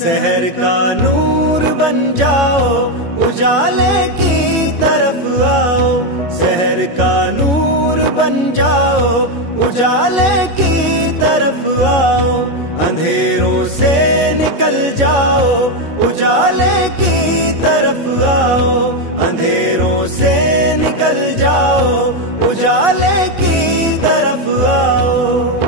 शहर का नूर बन जाओ, उजाले की तरफ आओ। शहर का नूर बन जाओ, उजाले की तरफ आओ। अंधेरों से निकल जाओ, उजाले की तरफ आओ। अंधेरों से निकल जाओ, उजाले की तरफ आओ।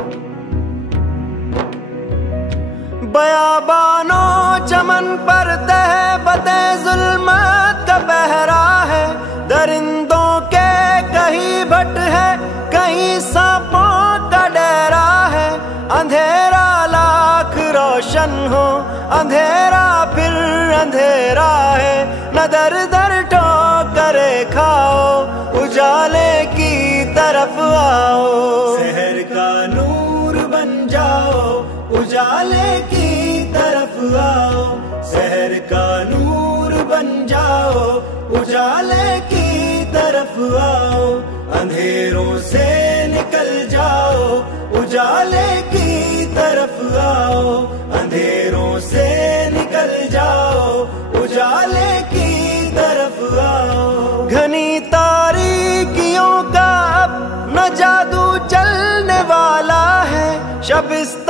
बयाबानो चमन पर तहबते जुल्मत का पहरा है। दरिंदों के कहीं भट है, कहीं सांपों का डेरा है। अंधेरा लाख रोशन हो, अंधेरा फिर अंधेरा है। न दर दर ठोकरे खाओ, उजाले की तरफ आओ। शहर का नूर बन जाओ, उजाले की तरफ आओ। शहर का नूर बन जाओ, उजाले की तरफ आओ। अंधेरों से निकल जाओ, उजाले की तरफ आओ। अंधेरों से निकल जाओ, उजाले की तरफ आओ। घनी तारीकियों का अब न जादू चलने वाला है। शबिस्तान